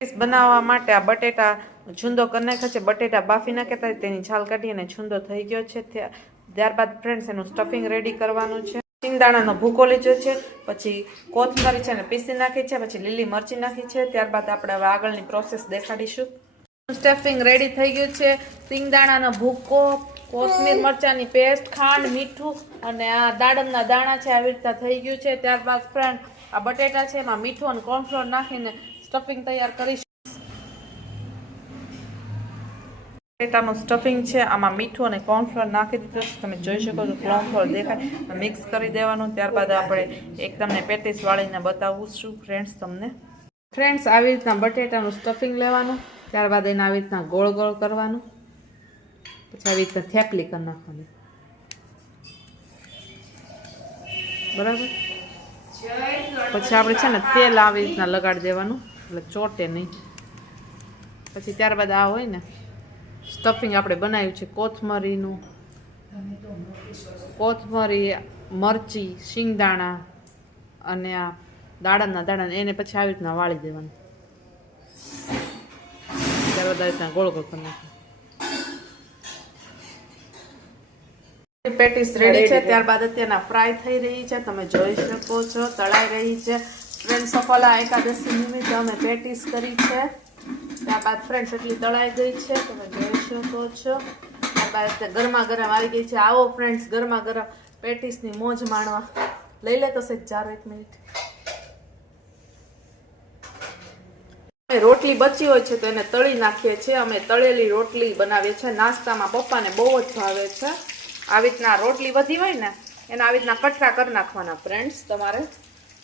બનાવવા માટે આ બટેટા છૂંદો કરી નાખ્યો છે. બટેટા બાફી નાખ્યા તેની છાલ કાઢી અને છૂંદો થઈ ગયો છે. ત્યારબાદ ફ્રેન્ડ્સ એનું સ્ટફિંગ રેડી કરવાનું છે. સિંગદાણાનો ભૂકો લીધો છે, પછી કોથમરી છે ને પીસી નાખી છે, પછી લીલી મરચી નાખી છે. ત્યારબાદ આપણે હવે આગળની પ્રોસેસ દેખાડીશું. સ્ટફિંગ રેડી થઈ ગયું છે. સિંગદાણાનો ભૂકો, કોથમીર મરચાની પેસ્ટ, ખાંડ, મીઠું અને આ દાડમના દાણા છે આવી રીતના થઈ ગયું છે. ત્યારબાદ ફ્રેન્ડ આ બટેટા છે એમાં મીઠું અને કોર્નફ્લોર નાખીને સ્ટફિંગ તૈયાર કરીશું. બટેટાનું સ્ટફિંગ છે, આમાં મીઠું અને કોર્નફ્લોર નાખી દીધું છે. તમે જોઈ શકો છો કોર્નફ્લોર દેખાય, મિક્સ કરી દેવાનું. ત્યારબાદ આપણે એક તમને પેટીસ વાળીને બતાવું છું ફ્રેન્ડ્સ આવી રીતના બટેટાનું સ્ટફિંગ લેવાનું. ત્યારબાદ એને આવી રીતના ગોળ ગોળ કરવાનું, પછી આવી રીતના થેપલી કરી નાખવાની. બરાબર. પછી આપણે છે ને તેલ આવી રીતના લગાડી દેવાનું એટલે ચોટે નહીં. પછી ત્યારબાદ આ હોય ને સ્ટફિંગ આપણે બનાવ્યું છે કોથમરીનું, કોથમરી, મરચી, શિંગદાણા અને આ દાડમના દાણા, એને પછી આવી રીતના વાળી દેવાનું. ત્યારબાદ આવી રીતના ગોળ ગોળ કરી નાખવાનું. પેટીસ રેડી છે. ત્યારબાદ અત્યારના ફ્રાય થઈ રહી છે, તમે જોઈ શકો છો તળાઈ રહી છે. ફ્રેન્ડ સફલા એકાદશી નિમિત્તે અમે પેટીસ કરી છે. ત્યારબાદ ફ્રેન્ડ્સ એટલી તળાઈ ગઈ છે, તમે જોઈ શકો છો. ત્યારબાદ ગરમા ગરમ આવી ગઈ છે. આવો ફ્રેન્ડ્સ ગરમા ગરમ પેટીસની મોજ માણવા. લઈ લે તો સેજ જાર 1 મિનિટ. રોટલી બચી હોય છે તો એને તળી નાખીએ છીએ. અમે તળેલી રોટલી બનાવીએ છીએ નાસ્તામાં. પપ્પાને બહુ જ ભાવે છે. આવી રીતના રોટલી વધી હોય ને એને આવી રીતના કટકા કરી નાખવાના ફ્રેન્ડ્સ તમારે.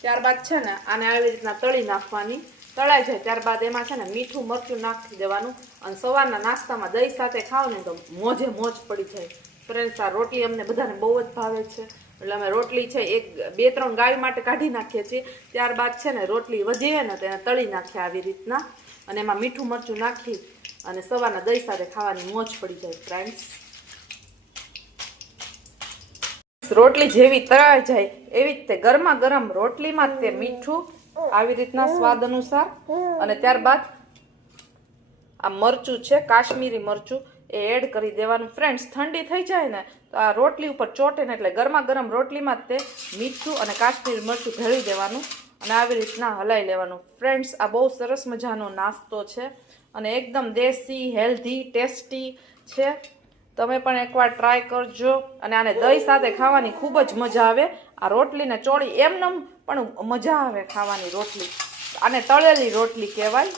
ત્યારબાદ છે ને આને આવી રીતના તળી નાખવાની. તળાઈ જાય ત્યારબાદ એમાં છે ને મીઠું મરચું નાખી દેવાનું. અને સવારના નાસ્તામાં દહીં સાથે ખાવ ને તો મોજે મોજ પડી જાય ફ્રેન્ડ્સ. આ રોટલી અમને બધાને બહુ જ ભાવે છે એટલે અમે રોટલી છે 2-3 ગાય માટે કાઢી નાખીએ છીએ. ત્યારબાદ છે ને રોટલી વધી હોય ને તો એને તળી નાખીએ આવી રીતના, અને એમાં મીઠું મરચું નાખી અને સવારના દહીં સાથે ખાવાની મોજ પડી જાય ફ્રેન્ડ્સ. રોટલી જેવી તળાઈ જાય એવી રીતે ગરમા ગરમ રોટલીમાં તે મીઠું આવી રીતના સ્વાદ અનુસાર, અને ત્યારબાદ આ મરચું છે કાશ્મીરી મરચું એ એડ કરી દેવાનું ફ્રેન્ડ્સ. ઠંડી થઈ જાય ને તો આ રોટલી ઉપર ચોટે ને એટલે ગરમા ગરમ રોટલીમાં તે મીઠું અને કાશ્મીરી મરચું ભેળવી દેવાનું અને આવી રીતના હલાવી લેવાનું ફ્રેન્ડ્સ. આ બહુ સરસ મજાનો નાસ્તો છે અને એકદમ દેશી, હેલ્ધી, ટેસ્ટી છે. તમે પણ એકવાર ટ્રાય કરજો. અને આને દહીં સાથે ખાવાની ખૂબ જ મજા આવે. આ રોટલીને ચોળી એમનેમ પણ મજા આવે ખાવાની રોટલી. આને તળેલી રોટલી કહેવાય.